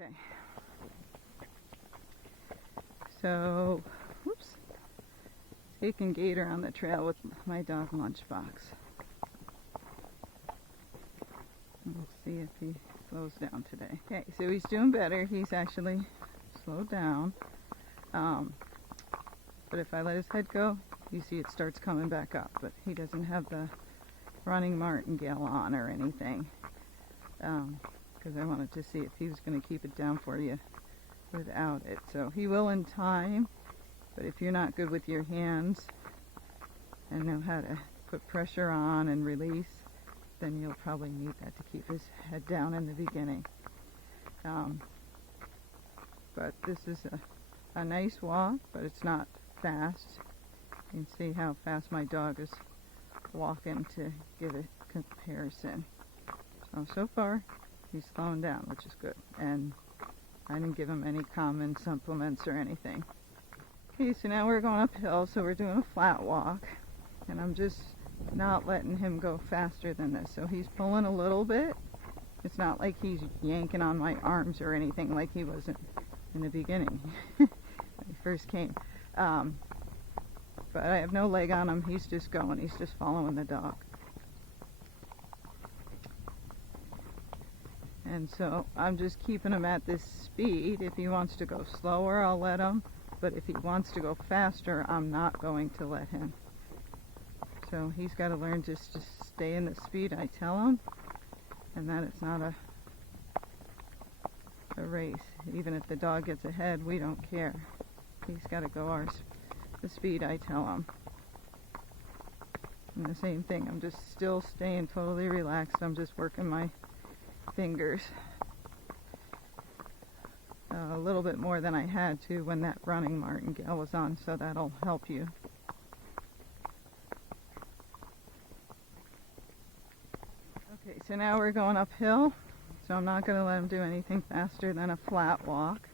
Okay. So, whoops. Taking Gator on the trail with my dog lunchbox. We'll see if he slows down today. Okay, so he's doing better. He's actually slowed down. But if I let his head go, you see it starts coming back up. But he doesn't have the running martingale on or anything. Because I wanted to see if he was going to keep it down for you without it. So he will in time, but if you're not good with your hands and know how to put pressure on and release, then you'll probably need that to keep his head down in the beginning. But this is a nice walk, but it's not fast. You can see how fast my dog is walking to give a comparison. So far, he's slowing down, which is good. And I didn't give him any common supplements or anything. Okay, so now we're going uphill, so we're doing a flat walk. And I'm just not letting him go faster than this. So he's pulling a little bit. It's not like he's yanking on my arms or anything like he was in the beginning when he first came. But I have no leg on him. He's just going. He's just following the dog. And so I'm just keeping him at this speed. If he wants to go slower, I'll let him. But if he wants to go faster, I'm not going to let him. So he's got to learn just to stay in the speed I tell him, and that it's not a race. Even if the dog gets ahead, we don't care. He's got to go the speed I tell him. And the same thing, I'm just still staying totally relaxed. I'm just working my fingers a little bit more than I had to when that running martingale was on, so that'll help you. Okay, so now we're going uphill, so I'm not going to let him do anything faster than a flat walk.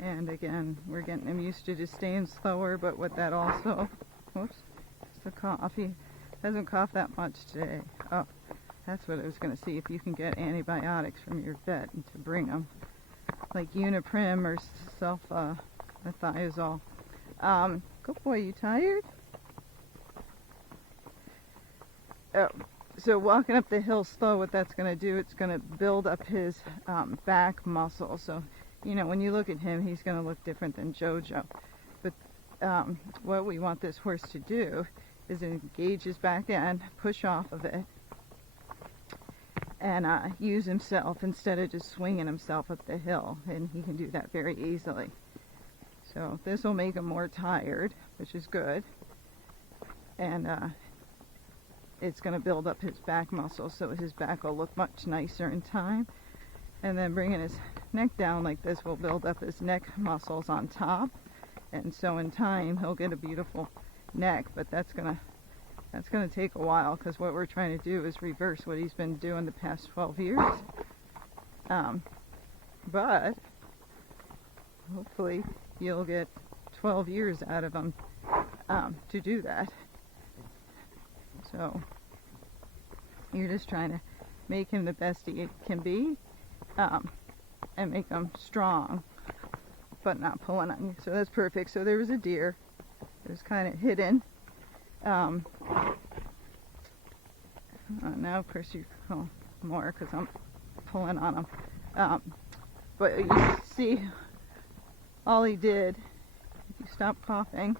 And again, we're getting him used to just staying slower, but with that also, whoops, it's a cough. He hasn't coughed that much today. Oh, that's what I was going to see, if you can get antibiotics from your vet and to bring them, like Uniprim or sulfamethiazole. Good boy, you tired? Oh, so walking up the hill slow, what that's going to do, it's going to build up his back muscle. So, you know, when you look at him, he's going to look different than Jojo. But what we want this horse to do is engage his back end, push off of it, and use himself instead of just swinging himself up the hill. And he can do that very easily. So this will make him more tired, which is good. And it's going to build up his back muscle, so his back will look much nicer in time. And then bringing his neck down like this will build up his neck muscles on top. And so in time, he'll get a beautiful neck, but that's going to take a while, because what we're trying to do is reverse what he's been doing the past 12 years. But hopefully you'll get 12 years out of him to do that. So you're just trying to make him the best he can be, and make him strong, but not pulling on you. So that's perfect. So there was a deer. It was kind of hidden. Now of course you call more because I'm pulling on him. But you see, all he did, if you stop coughing,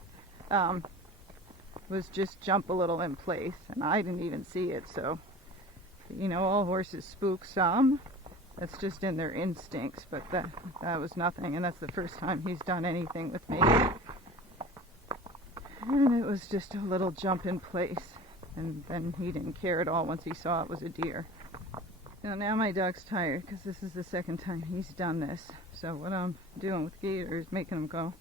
was just jump a little in place, and I didn't even see it. So, you know, all horses spook some. That's just in their instincts, but that was nothing, and that's the first time he's done anything with me. And it was just a little jump in place, and then he didn't care at all once he saw it was a deer. Now my dog's tired, because this is the second time he's done this. So what I'm doing with Gator is making him go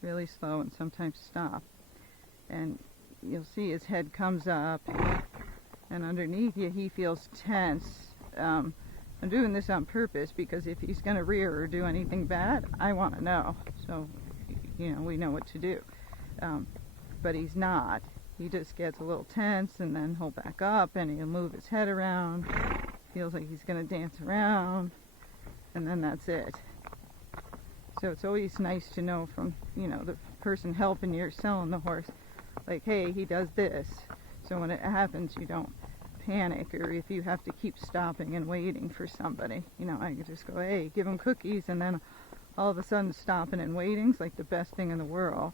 really slow and sometimes stop. And you'll see his head comes up, and underneath you he feels tense. I'm doing this on purpose, because if he's going to rear or do anything bad, I want to know. So, you know, we know what to do. But he's not. He just gets a little tense, and then he'll back up, and he'll move his head around. feels like he's going to dance around, and then that's it. So it's always nice to know from, you know, the person helping you or selling the horse, like, hey, he does this. So when it happens, you don't panic, or if you have to keep stopping and waiting for somebody, you know, I could just go, hey, give him cookies, and then all of a sudden stopping and waiting is like the best thing in the world.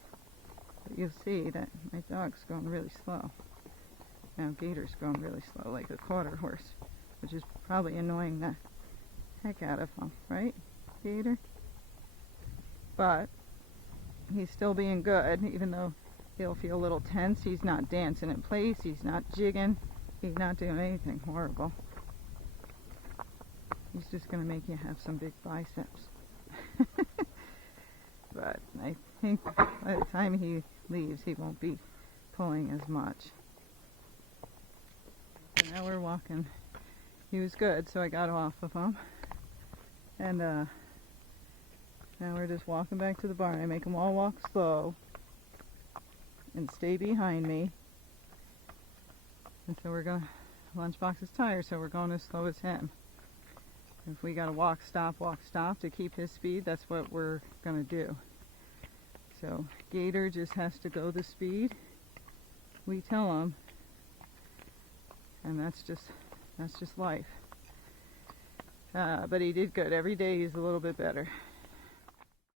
But you'll see that my dog's going really slow. Now Gator's going really slow, like a quarter horse, which is probably annoying the heck out of him, right, Gator? But he's still being good, even though he'll feel a little tense. He's not dancing in place, he's not jigging, he's not doing anything horrible. He's just going to make you have some big biceps. But I think by the time he leaves, he won't be pulling as much. So now we're walking. He was good, so I got off of him. And now we're just walking back to the barn. I make them all walk slow and stay behind me. And so we're going to, Lunchbox is tired, so we're going as slow as him. If we got to walk, stop to keep his speed, that's what we're going to do. So Gator just has to go the speed we tell him, and that's just life. But he did good. Every day he's a little bit better.